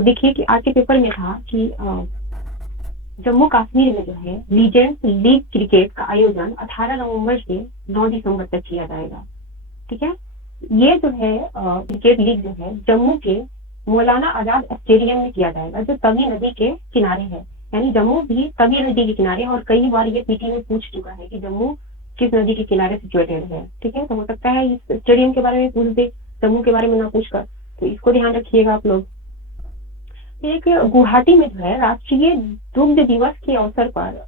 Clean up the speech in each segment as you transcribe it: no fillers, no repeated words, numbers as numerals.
तो देखिए कि आज के पेपर में था कि जम्मू कश्मीर में जो है लीजेंड्स लीग क्रिकेट का आयोजन 18 नवंबर से 9 दिसंबर तक किया जाएगा। ठीक है, ये जो है क्रिकेट लीग जो है जम्मू के मौलाना आजाद स्टेडियम में किया जाएगा, जो तवी नदी के किनारे है। यानी जम्मू भी तवी नदी के किनारे है, और कई बार ये पीटी में पूछ चुका है कि जम्मू किस नदी के किनारे सिचुएटेड है। ठीक है, तो हो सकता है इस स्टेडियम के बारे में पूछ दे, जम्मू के बारे में ना पूछकर, तो इसको ध्यान रखिएगा आप लोग। एक गुवाहाटी में जो है राष्ट्रीय दुग्ध दिवस के अवसर पर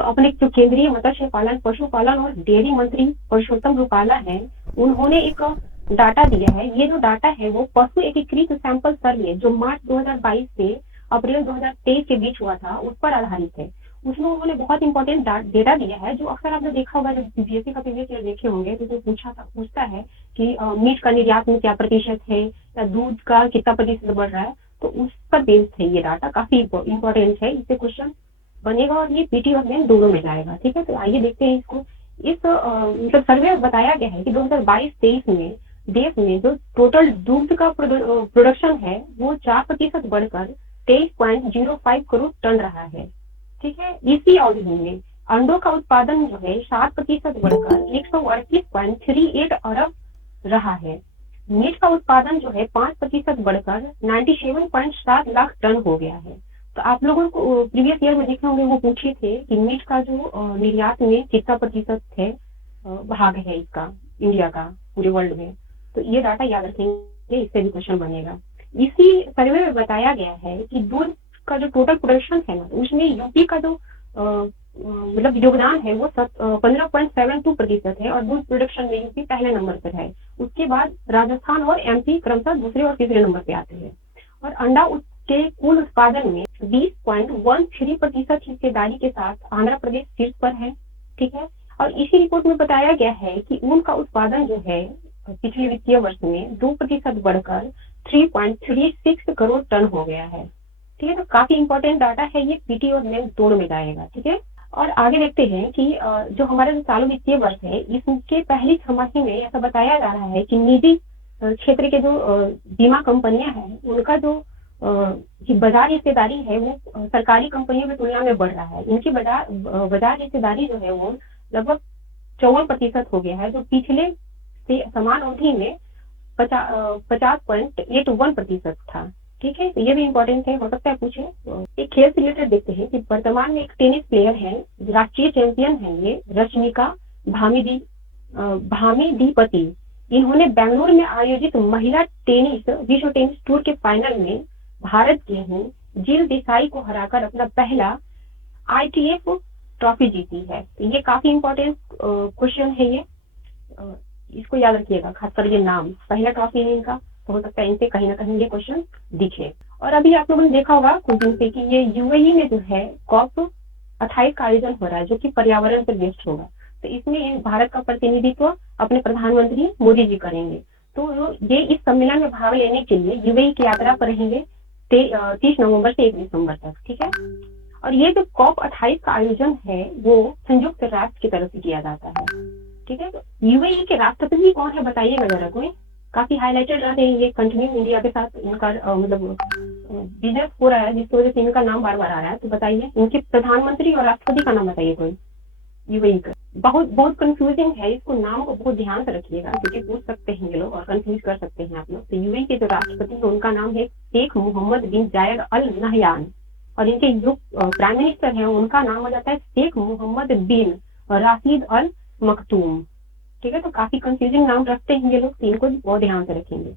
अपने जो केंद्रीय मत्स्य पालन, पशुपालन और डेयरी मंत्री परषोत्तम रुपाला है, उन्होंने एक डाटा दिया है। ये जो डाटा है वो पशु एकीकृत सैंपल सर्वे जो मार्च 2022 से अप्रैल 2023 के बीच हुआ था, उस पर आधारित है। उसमें उन्होंने बहुत इंपॉर्टेंट डेटा दिया है, जो अक्सर आपने देखा होगा, जब बीपीएससी का प्रीवियस ईयर देखे होंगे तो उसमें पूछता है कि मीट का निर्यात में क्या प्रतिशत है, या दूध का कितना प्रतिशत बढ़ रहा है। तो उस पर बेस्ड है ये डाटा, काफी इंपॉर्टेंट है, इससे क्वेश्चन बनेगा और ये पीटी और मेन दोनों में जाएगा। ठीक है, तो आइए देखते हैं इसको। इस मतलब सर्वे में बताया गया है कि 2022-23 में देश में जो टोटल दूध का प्रोडक्शन है वो 4% बढ़कर 23.05 करोड़ टन रहा है। ठीक है, इसी अवधि में अंडों का उत्पादन जो है 7% बढ़कर 138.38 अरब रहा है। मीट का उत्पादन जो है 5% बढ़कर 97.7 लाख टन हो गया है। तो आप लोगों को प्रीवियस ईयर में देखे होंगे, वो पूछे थे कि मीट का जो निर्यात में कितना प्रतिशत है, भाग है इसका इंडिया का पूरे वर्ल्ड में। तो ये डाटा याद रखेंगे, इससे भी क्वेश्चन बनेगा। इसी सर्वे में बताया गया है कि दूध का जो टोटल प्रोडक्शन है ना, तो उसमें यूपी का जो मतलब योगदान है वो 15.72% है, और दूध प्रोडक्शन में यूपी पहले नंबर पर है। उसके बाद राजस्थान और एमपी क्रमशः दूसरे और तीसरे नंबर पे आते हैं। और अंडा के कुल उत्पादन में 20.13% हिस्सेदारी के साथ आंध्र प्रदेश शीर्ष पर है। ठीक है, और इसी रिपोर्ट में बताया गया है कि ऊन का उत्पादन जो है पिछले वित्तीय वर्ष में 2% बढ़कर 3.36 करोड़ टन हो गया है। ठीक है, तो काफी इंपॉर्टेंट डाटा है ये, पीटी और मेन दोनों में जाएगा। ठीक है, और आगे देखते हैं कि जो हमारा जो चालू वित्तीय वर्ष है, इसके पहली छमाही में ऐसा बताया जा रहा है कि निजी क्षेत्र के जो बीमा कंपनियां हैं, उनका जो बाजार हिस्सेदारी है वो सरकारी कंपनियों की तुलना में बढ़ रहा है। इनकी बाजार हिस्सेदारी जो है वो लगभग 54% हो गया है, जो पिछले से समान अवधि में 50.81% था। ठीक है, तो ये भी इम्पोर्टेंट है, हो सकता है पूछे। एक खेल से रिलेटेड देखते हैं कि वर्तमान में एक टेनिस प्लेयर है, राष्ट्रीय चैंपियन है ये रश्मिका भामीदीपति। इन्होंने बेंगलुरु में आयोजित महिला टेनिस विश्व टेनिस टूर के फाइनल में भारत की ही जिल देसाई को हराकर अपना पहला ITF ट्रॉफी जीती है। तो ये काफी इम्पोर्टेंट क्वेश्चन है ये, इसको याद रखिएगा, खासकर ये नाम, पहला ट्रॉफी है इनका, तो हो सकता है इनसे कहीं ना कहीं ये क्वेश्चन दिखे। और अभी आप लोगों ने देखा होगा कुछ दिन से कि ये यूएई में जो है COP28 का आयोजन हो रहा है, जो कि पर्यावरण पर बेस्ड होगा। तो इसमें भारत का प्रतिनिधित्व अपने प्रधानमंत्री मोदी जी करेंगे। तो ये इस सम्मेलन में भाग लेने के लिए यूएई की यात्रा पर रहेंगे 30 नवंबर से 1 दिसंबर तक। ठीक है, और ये जो COP28 का आयोजन है वो संयुक्त राष्ट्र की तरफ से किया जाता है। ठीक है, तो यूएई के राष्ट्रपति कौन है बताइएगा जरा कोई। काफी हाईलाइटेड रहे हैं ये, कंटिन्यू इंडिया के साथ इनका मतलब बिजनेस हो रहा है, जिसकी वजह से इनका नाम बार बार आ रहा है। तो बताइए इनके प्रधानमंत्री और राष्ट्रपति का नाम बताइए कोई यूएई का। बहुत कंफ्यूजिंग है, इसको नाम को बहुत ध्यान से रखिएगा, क्योंकि पूछ सकते हैं ये लोग और कंफ्यूज कर सकते हैं आप लोग। तो यूएई के जो राष्ट्रपति है उनका नाम है शेख मोहम्मद बिन जायद अल नहयान, और इनके जो प्राइम मिनिस्टर है उनका नाम हो जाता है शेख मोहम्मद बिन राशिद अल मखतूम। ठीक है, तो काफी कंफ्यूजिंग नाम रखते हैं ये लोग, तो इनको बहुत ध्यान से रखेंगे।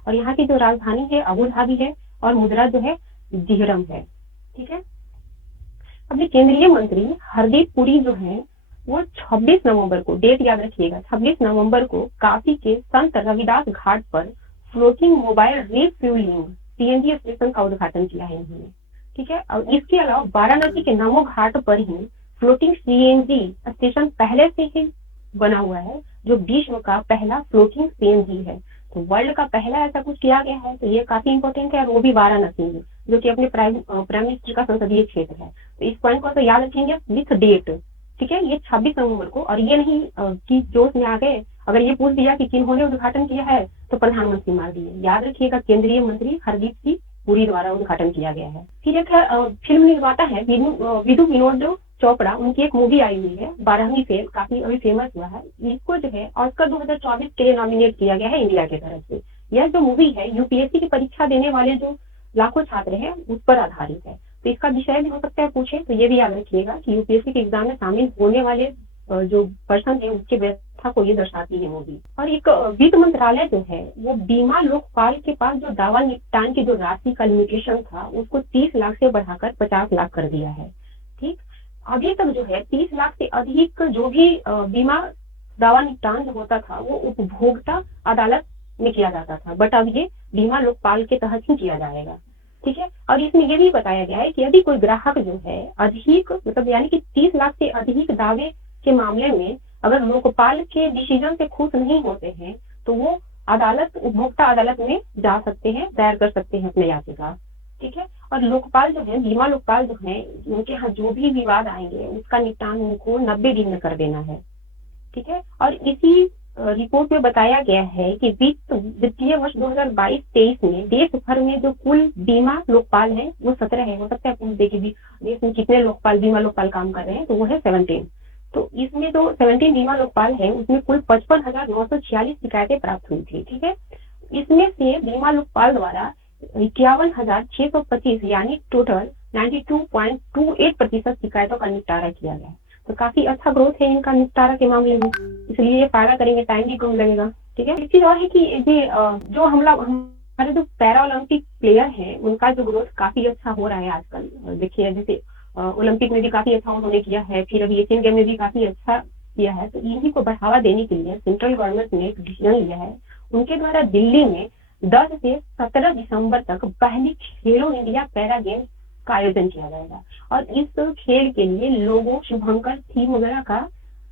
और यहाँ की जो राजधानी है अबू धाबी है, और मुद्रा जो है दिहरम है। ठीक है, अभी केंद्रीय मंत्री हरदीप पुरी जो है वो 26 नवंबर को, डेट याद रखिएगा, 26 नवंबर को काशी के संत रविदास घाट पर floating mobile refuelling CNG station का उद्घाटन किया है इन्होंने। ठीक है, और इसके अलावा वाराणसी के नमो घाट पर ही फ्लोटिंग CNG स्टेशन पहले से ही बना हुआ है, जो विश्व का पहला फ्लोटिंग CNG है। तो वर्ल्ड का पहला ऐसा कुछ किया गया है, तो ये काफी इंपॉर्टेंट है, और वो भी वाराणसी में, जो कि अपने प्राइम मिनिस्टर का संसदीय क्षेत्र है। तो इस पॉइंट को तो याद रखेंगे विथ डेट। ठीक है, ये 26 नवंबर को, और ये नहीं कि जोश में आ गए, अगर ये पूछ दिया कि किन्होंने उद्घाटन किया है तो प्रधानमंत्री मार दिए। याद रखिएगा केंद्रीय मंत्री हरदीप सिंह पुरी द्वारा उद्घाटन किया गया है। फिर एक फिल्म निर्माता है विदु विनोद चोपड़ा, उनकी एक मूवी आई हुई है 12वीं फेल, काफी अभी फेमस हुआ है। इसको जो है ऑस्कर 2024 के लिए नॉमिनेट किया गया है इंडिया की तरफ से। यह जो मूवी है यूपीएससी की परीक्षा देने वाले जो लाखों छात्र हैं उस पर आधारित है। तो इसका विषय भी हो सकता है पूछे, तो ये भी याद रखिएगा कि यूपीएससी के एग्जाम में शामिल होने वाले जो पर्सन है उसके व्यवस्था को ये दर्शाती है मूवी। और एक वित्त मंत्रालय जो है वो बीमा लोकपाल के पास जो दावा निपटान की जो राशि का लिमिटेशन था उसको 30 लाख से बढ़ाकर 50 लाख कर दिया है। ठीक, अभी तक जो है 30 लाख से अधिक जो भी बीमा दावा निपटान जो होता था वो उपभोक्ता अदालत में किया जाता था, बट अब ये बीमा लोकपाल के तहत ही किया जाएगा। ठीक है, और इसमें ये भी बताया गया है कि यदि कोई ग्राहक जो है अधिक मतलब यानी कि 30 लाख से अधिक दावे के मामले में अगर लोकपाल के डिसीजन से खुश नहीं होते हैं तो वो अदालत उपभोक्ता अदालत में जा सकते हैं, दायर कर सकते हैं अपने याचिका। ठीक है, और लोकपाल जो है बीमा लोकपाल जो है उनके यहाँ जो भी विवाद आएंगे उसका निपटान उनको 90 दिन में कर देना है। ठीक है, और इसी रिपोर्ट में बताया गया है कि वित्तीय वर्ष 2022-23 में देश भर में जो कुल बीमा लोकपाल है वो 17 है। हो सकता है पूछ दे कि देश में कितने लोकपाल बीमा लोकपाल काम कर रहे हैं, तो वो है 17। तो इसमें जो 17 बीमा लोकपाल है उसमें कुल 55,946 शिकायतें प्राप्त हुई थी। ठीक है, इसमें से बीमा लोकपाल द्वारा 51,625 यानी टोटल 92.28% शिकायतों का निपटारा किया गया। तो काफी अच्छा ग्रोथ है इनका निपटारा के मामले में, इसलिए ये फायदा करेंगे, टाइम भी कम लगेगा। ठीक है, एक चीज और है कि ये जो हमारे जो पैरा ओलंपिक प्लेयर हैं उनका जो ग्रोथ काफी अच्छा हो रहा है आजकल। देखिए जैसे ओलंपिक में भी काफी अच्छा उन्होंने किया है, फिर अभी एशियन गेम में भी काफी अच्छा किया है। तो इन्हीं को बढ़ावा देने के लिए सेंट्रल गवर्नमेंट ने एक डिसीजन लिया है। उनके द्वारा दिल्ली में 10 से 17 दिसंबर तक पहली खेलो इंडिया पैरा गेम्स का आयोजन किया जाएगा और इस खेल के लिए लोगो शुभंकर थीम वगैरह का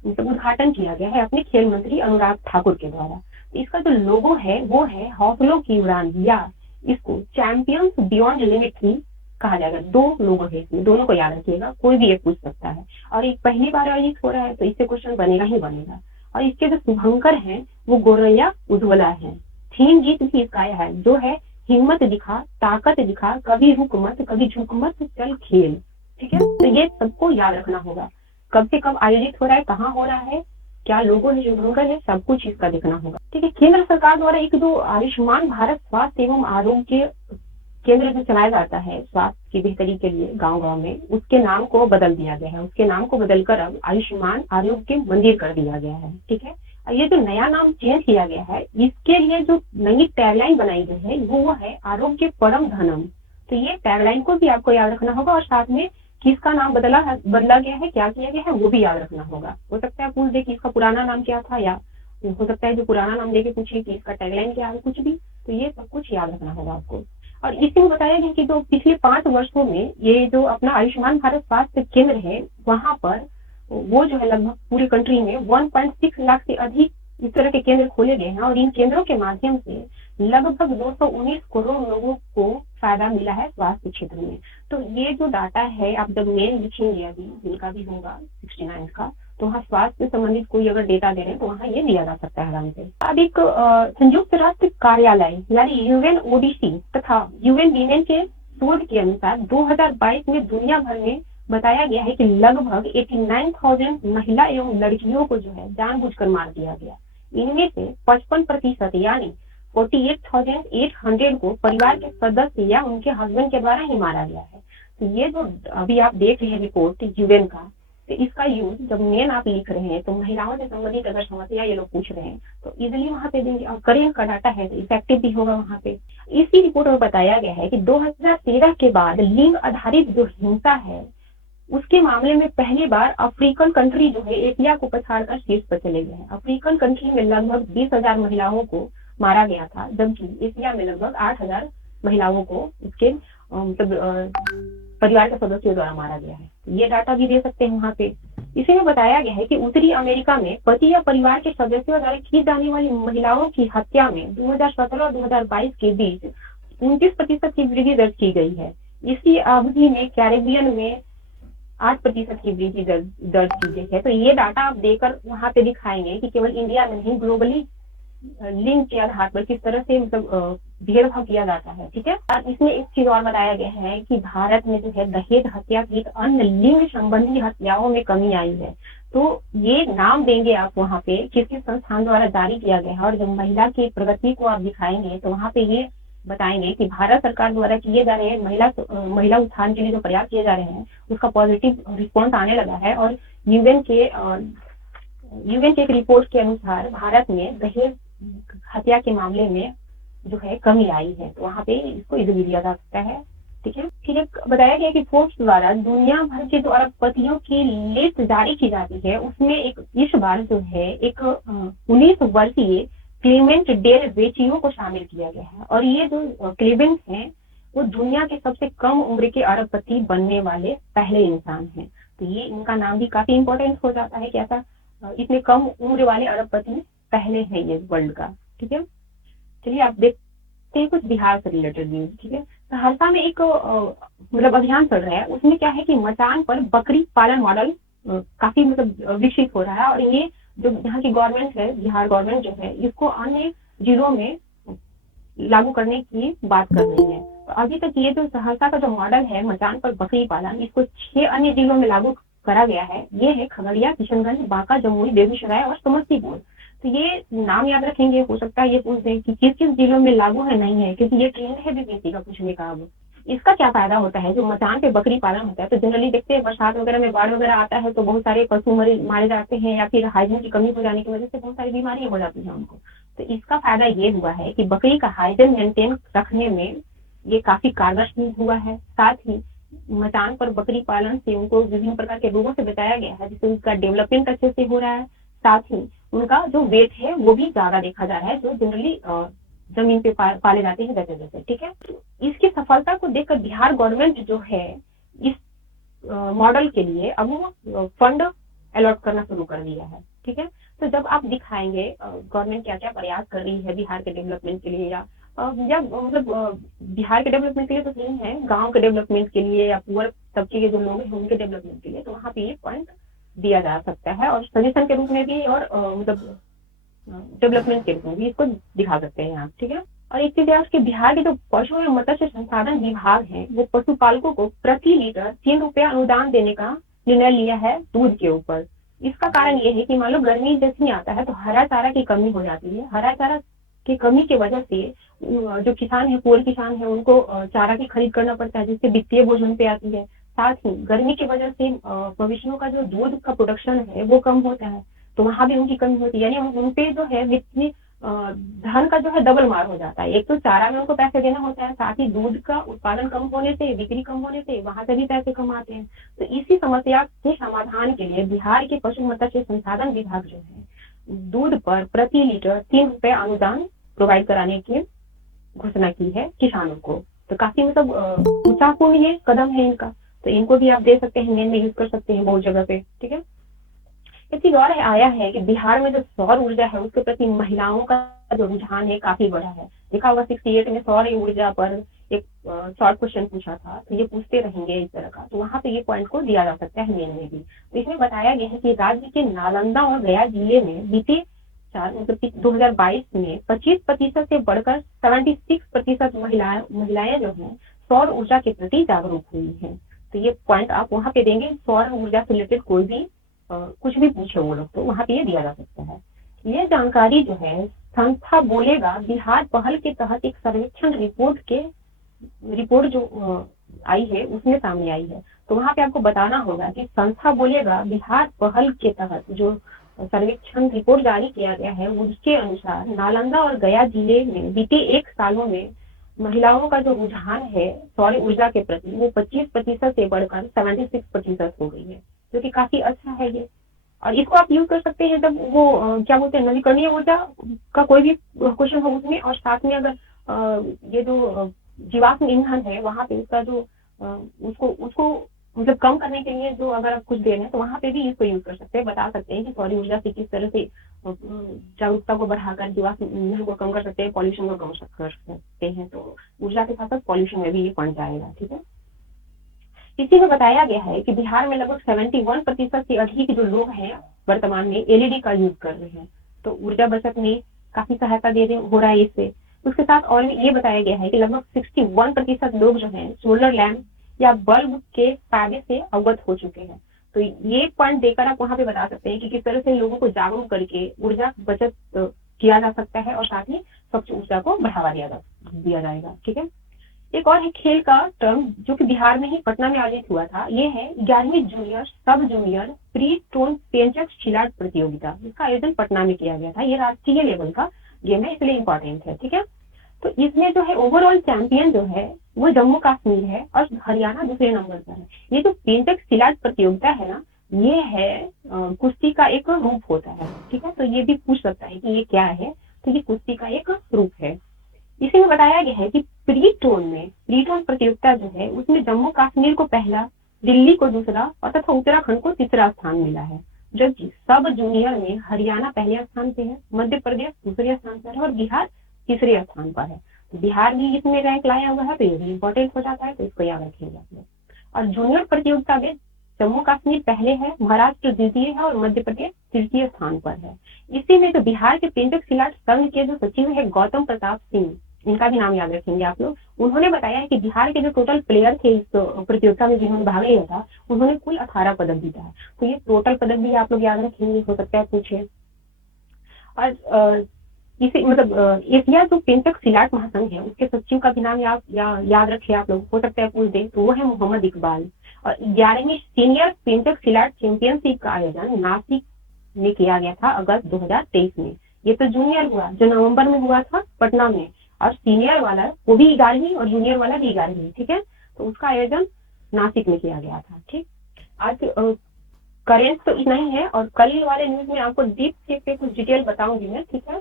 उद्घाटन किया गया है अपने खेल मंत्री अनुराग ठाकुर के द्वारा। इसका जो लोगो है वो है हौसलों की उड़ान, या इसको चैंपियंस बियॉन्ड लिमिट की कहा जाएगा। 2 लोगो है इसमें, दोनों को याद रखिएगा, कोई भी एक पूछ सकता है। और एक पहली बार आयोजित हो रहा है तो इससे क्वेश्चन बनेगा ही बनेगा। और इसके जो शुभंकर है वो गोरैया उज्ज्वला है। थीम गीत भी इसका है जो है हिम्मत दिखा ताकत दिखा, कभी रुक मत कभी झुक मत चल खेल। ठीक है, तो ये सबको याद रखना होगा, कब से कब आयोजित हो रहा है, कहाँ हो रहा है, क्या लोगों ने शुभंकर है, सब कुछ इसका देखना होगा। ठीक है, केंद्र सरकार द्वारा एक जो आयुष्मान भारत स्वास्थ्य एवं आरोग्य केंद्र जो चलाया जाता है स्वास्थ्य की बेहतरी के लिए गांव-गांव में, उसके नाम को बदल दिया गया है। उसके नाम को बदलकर अब आयुष्मान आरोग्य मंदिर कर दिया गया है। ठीक है, ये जो नया नाम चेंज किया गया है इसके लिए जो नई टैगलाइन बनाई गई है वो है आरोग्य परम धनम। तो ये टैगलाइन को भी आपको याद रखना होगा और साथ में किसका नाम बदला गया है, क्या किया गया है वो भी याद रखना होगा। हो सकता है पूछ दे कि इसका पुराना नाम क्या था, या हो सकता है जो पुराना नाम लेके पूछे कि इसका टैगलाइन क्या है, कुछ भी। तो ये सब कुछ याद रखना होगा आपको। और इसमें बताया गया कि जो पिछले 5 वर्षों में ये जो अपना आयुष्मान भारत स्वास्थ्य केंद्र है वहां पर वो जो है लगभग पूरी कंट्री में 1.6 लाख से अधिक इस तरह के केंद्र खोले गए हैं और इन केंद्रों के माध्यम से लगभग 219 करोड़ लोगों को फायदा मिला है स्वास्थ्य क्षेत्र में। तो ये जो डाटा है आप जब मेल लिखेंगे अभी जिनका भी होगा 69 का, तो वहाँ स्वास्थ्य से संबंधित कोई अगर डेटा दे रहे हैं तो वहाँ ये दिया जा सकता है आराम से। अब एक संयुक्त राष्ट्र कार्यालय यानी यूएनओडीसी तथा यूएन वीमेन के शोध के अनुसार 2022 में दुनिया भर में बताया गया है कि लगभग 89,000 महिला एवं लड़कियों को जो है जानबूझकर मार दिया गया। इनमें से 55% यानी 48,800 को परिवार के सदस्य या उनके हस्बैंड के द्वारा ही मारा गया है। तो ये जो अभी आप देख रहे हैं रिपोर्ट यूएन का, तो इसका यूज जब मेन आप लिख रहे हैं तो महिलाओं से संबंधित अगर समस्या ये लोग पूछ रहे हैं तो इजिली वहाँ पे देंगे और करेंट का डाटा है तो इफेक्टिव भी होगा वहाँ पे। इसी रिपोर्ट में बताया गया है कि 2013 के बाद लिंग आधारित जो हिंसा है उसके मामले में पहली बार अफ्रीकन कंट्री जो है एशिया को पछाड़कर शीर्ष पर चले गए हैं। अफ्रीकन कंट्री में लगभग 20,000 महिलाओं को मारा गया था, जबकि एशिया में लगभग 8,000 महिलाओं को उसके मतलब परिवार के सदस्यों द्वारा मारा गया है। ये डाटा भी दे सकते हैं वहाँ पे। इसी में बताया गया है कि उत्तरी अमेरिका में पति या परिवार के सदस्यों द्वारा की जाने वाली महिलाओं की हत्या में 2017 और 2022 के बीच 29% की वृद्धि दर्ज की गई है। इसी अवधि में कैरेबियन में 8% की वृद्धि दर्ज की गई है। तो ये डाटा आप देकर वहाँ पे दिखाएंगे कि केवल इंडिया में नहीं ग्लोबली लिंग के आधार पर किस तरह से मतलब भेदभाव किया जाता है। ठीक है। और इसमें एक चीज और बताया गया है कि भारत में जो है दहेज हत्या सहित अन्य लिंग संबंधी हत्याओं में कमी आई है। तो ये नाम देंगे आप वहाँ पे किसी संस्थान द्वारा जारी किया गया है, और जब महिला की प्रगति को आप दिखाएंगे तो वहाँ पे ये बताएंगे कि भारत सरकार द्वारा किए जा रहे महिला उत्थान के लिए जो प्रयास किए जा रहे हैं उसका पॉजिटिव रिस्पॉन्स आने लगा है। और यूएन के एक रिपोर्ट के अनुसार भारत में दहेज हत्या के मामले में जो है कमी आई है। तो वहाँ पे इसको इजिली दिया जा सकता है। ठीक है। फिर एक बताया गया कि फोर्ब्स द्वारा दुनिया भर के जो अरबपतियों की लिस्ट जारी की जाती है उसमें एक इस बार जो है एक 19 वर्षीय क्लीमेंट डेल वेचियो को शामिल किया गया है। और ये जो क्लीमेंट हैं वो दुनिया के सबसे कम उम्र के अरबपति बनने वाले पहले इंसान हैं। तो ये इनका नाम भी काफी इंपॉर्टेंट हो जाता है कि ऐसा इतने कम उम्र वाले अरबपति पहले हैं ये वर्ल्ड का। ठीक है। चलिए आप देखते हैं कुछ बिहार से रिलेटेड न्यूज। ठीक है। सहरसा में एक मतलब अभियान चल रहा है, उसमें क्या है कि मचान पर बकरी पालन मॉडल काफी मतलब विकसित हो रहा है। और ये जो यहाँ की गवर्नमेंट है, बिहार गवर्नमेंट जो है, इसको अन्य जिलों में लागू करने की बात कर रही है। तो अभी तक ये जो सहरसा का जो मॉडल है मचान पर बकरी पालन, इसको 6 अन्य जिलों में लागू करा गया है। ये है खगड़िया, किशनगंज, बांका, जमुई, बेगूसराय और समस्तीपुर। तो ये नाम याद रखेंगे, हो सकता है ये पूछ दें कि किस किस जिलों में लागू है, नहीं है, क्योंकि ये ट्रेंड है बीपीएससी का पूछने का। अब इसका क्या फायदा होता है, जो मचान पे बकरी पालन होता है तो जनरली देखते हैं बरसात वगैरह में बाढ़ वगैरह आता है तो बहुत सारे पशु मारे जाते हैं, या फिर हाइजीन की कमी हो जाने की वजह से बहुत सारी बीमारियां हो जाती है उनको। तो इसका फायदा ये हुआ है कि बकरी का हाइजीन मेंटेन रखने में ये काफी कारगर हुआ है। साथ ही मचान पर बकरी पालन से उनको विभिन्न प्रकार के रोगों से बचाया गया है, जिससे उनका डेवलपमेंट अच्छे से हो रहा है। साथ ही उनका जो वेट है वो भी ज्यादा देखा जा रहा है, जो जनरली जमीन पे पाले जाते हैं जैसे जैसे। ठीक है। इसकी सफलता को देखकर बिहार गवर्नमेंट जो है इस मॉडल के लिए अब वो फंड अलॉट करना शुरू कर दिया है। ठीक है। तो जब आप दिखाएंगे गवर्नमेंट क्या क्या प्रयास कर रही है बिहार के डेवलपमेंट के लिए, या मतलब बिहार के डेवलपमेंट के लिए तो नहीं है, गांव के डेवलपमेंट के लिए या पुअर तबके के जो लोग हैं उनके डेवलपमेंट के लिए, तो वहाँ पे ये पॉइंट दिया जा सकता है और सजेशन के रूप में भी, और मतलब डेवलपमेंट के रूप में भी इसको दिखा सकते हैं आप। ठीक है। और एक चीज है कि बिहार के जो पशु एवं मत्स्य संसाधन विभाग है वो पशुपालकों को प्रति लीटर 3 रुपया अनुदान देने का निर्णय लिया है दूध के ऊपर। इसका कारण ये है कि मान लो गर्मी जैसे ही आता है तो हरा चारा की कमी हो जाती है। हरा चारा की कमी की वजह से जो किसान है, पुअर किसान है, उनको चारा की खरीद करना पड़ता है, जिससे वित्तीय बोझ उन पे आती है। साथ ही गर्मी की वजह से मवेशियों का जो दूध का प्रोडक्शन है वो कम होता है, तो वहां भी उनकी कमी होती है। यानी उन पे जो है वित्तीय धन का जो है डबल मार हो जाता है। एक तो चारा में उनको पैसे देना होता है, साथ ही दूध का उत्पादन कम होने से, बिक्री कम होने से वहां से भी पैसे कम आते हैं। तो इसी समस्या के समाधान के लिए बिहार के पशु मत्स्य संसाधन विभाग जो है दूध पर प्रति लीटर 3 रुपए अनुदान प्रोवाइड कराने की घोषणा की है किसानों को। तो काफी मतलब उत्साहपूर्ण ये कदम है इनका, तो इनको भी आप दे सकते हैं, मेन में यूज कर सकते हैं बहुत जगह पे। ठीक है। एक चीज और आया है कि बिहार में जो सौर ऊर्जा है उसके प्रति महिलाओं का जो रुझान है काफी बड़ा है। देखा होगा 68 में सौर ऊर्जा पर एक शॉर्ट क्वेश्चन पूछा था, तो ये पूछते रहेंगे इस तरह का, तो वहां पे ये पॉइंट को दिया जा सकता है मेन में भी। तो इसमें बताया गया है कि राज्य के नालंदा और गया जिले में बीते 2022 में 25% से बढ़कर 76% महिलाएं जो है सौर ऊर्जा के प्रति जागरूक हुई है। तो ये पॉइंट आप वहां पे देंगे, सौर ऊर्जा से रिलेटेड कोई भी कुछ भी पूछे वो लोग तो वहां पे ये दिया जा सकता है। ये जानकारी जो है संस्था बोलेगा बिहार पहल के तहत एक सर्वेक्षण रिपोर्ट जो आई है उसमें सामने आई है। तो वहां पे आपको बताना होगा कि संस्था बोलेगा बिहार पहल के तहत जो सर्वेक्षण रिपोर्ट जारी किया गया है उसके अनुसार नालंदा और गया जिले में बीते 1 सालों में महिलाओं का जो रुझान है सौर ऊर्जा के प्रति वो 25% से बढ़कर 76% हो गई है, जो कि काफी अच्छा है ये। और इसको आप यूज कर सकते हैं जब वो क्या बोलते हैं नवीकरणीय ऊर्जा का कोई भी क्वेश्चन हो उसमें, और साथ में अगर ये जो जीवाश्म ईंधन है वहां पे उसका जो उसको मतलब कम करने के लिए जो अगर आप कुछ दे रहे हैं तो वहां पे भी इसको यूज कर सकते हैं, बता सकते हैं कि सौर ऊर्जा से किस तरह से जागरूकता को बढ़ाकर जीवाश्म ईंधन को कम कर सकते हैं, पॉल्यूशन को कम कर सकते हैं। तो ऊर्जा के साथ साथ पॉल्यूशन में भी ये पहुंच जाएगा। ठीक है। इसी में बताया गया है कि बिहार में लगभग 71% से अधिक जो लोग हैं वर्तमान में एलईडी का यूज कर रहे हैं, तो ऊर्जा बचत में काफी सहायता हो रहा है इससे। उसके साथ और ये बताया गया है कि लगभग 61% लोग जो है सोलर लैम्प या बल्ब के फायदे से अवगत हो चुके हैं। तो ये पॉइंट देकर आप वहां पे बता सकते हैं कि किस तरह से लोगों को जागरूक करके ऊर्जा बचत किया जा सकता है और साथ ही स्वच्छ ऊर्जा को बढ़ावा दिया जाएगा। ठीक है, एक और है खेल का टर्म जो कि बिहार में ही पटना में आयोजित हुआ था। ये है 11वीं जूनियर सब जूनियर प्री टोन पेंचक खिलाट प्रतियोगिता। इसका आयोजन पटना में किया गया था। ये राष्ट्रीय लेवल का गेम है, इसलिए इम्पोर्टेंट है। ठीक है, तो इसमें जो है ओवरऑल चैंपियन जो है वो जम्मू कश्मीर है और हरियाणा दूसरे नंबर पर है। ये जो पेंचक सिलाट प्रतियोगिता है ना, ये है कुश्ती का एक रूप होता है। ठीक है, तो ये भी पूछ सकता है कि ये क्या है, तो ये कुश्ती का एक रूप है। इसी में बताया गया है कि प्री-टोन प्रतियोगिता जो है उसमें जम्मू कश्मीर को पहला, दिल्ली को दूसरा और तथा उत्तराखंड को तीसरा स्थान मिला है। जबकि सब जूनियर में हरियाणा पहले स्थान पे है, मध्य प्रदेश दूसरे स्थान पर है और बिहार तीसरे स्थान पर है। तो बिहार भी इसमें रैंक लाया हुआ है, तो ये भी इम्पोर्टेंट हो जाता है, तो इसको याद रखिएगा आप लोग। और जूनियर प्रतियोगिता में जम्मू कश्मीर पहले है, महाराष्ट्र द्वितीय है और मध्य प्रदेश तृतीय स्थान पर है। इसी में जो बिहार के पेंचक सिलाट संघ के जो सचिव है गौतम प्रताप सिंह, इनका भी नाम याद रखेंगे आप लोग। उन्होंने बताया है कि बिहार के जो टोटल प्लेयर थे इस प्रतियोगिता में जिन्होंने भाग लिया था, उन्होंने कुल 18 पदक जीता है। तो ये टोटल पदक भी आप लोग याद रखेंगे, हो सकता है पूछे। और इसे मतलब एशिया जो पेंचक सिलाट महासंघ है उसके सचिव का भी नाम याद रखे आप लोग, हो सकता है पूछ दे, तो वो है मोहम्मद इकबाल। और 11वीं सीनियर पेंचक सिलाट चैंपियनशिप का आयोजन नासिक में किया गया था अगस्त 2023 में। ये तो जूनियर हुआ जो नवंबर में हुआ था पटना में, और सीनियर वाला वो भी 11वीं और जूनियर वाला भी 11वीं। ठीक है, तो उसका आयोजन नासिक में किया गया था। ठीक, आज करेंट तो इतना ही है और कल वाले न्यूज में आपको डीप पे कुछ डिटेल बताऊंगी मैं। ठीक है।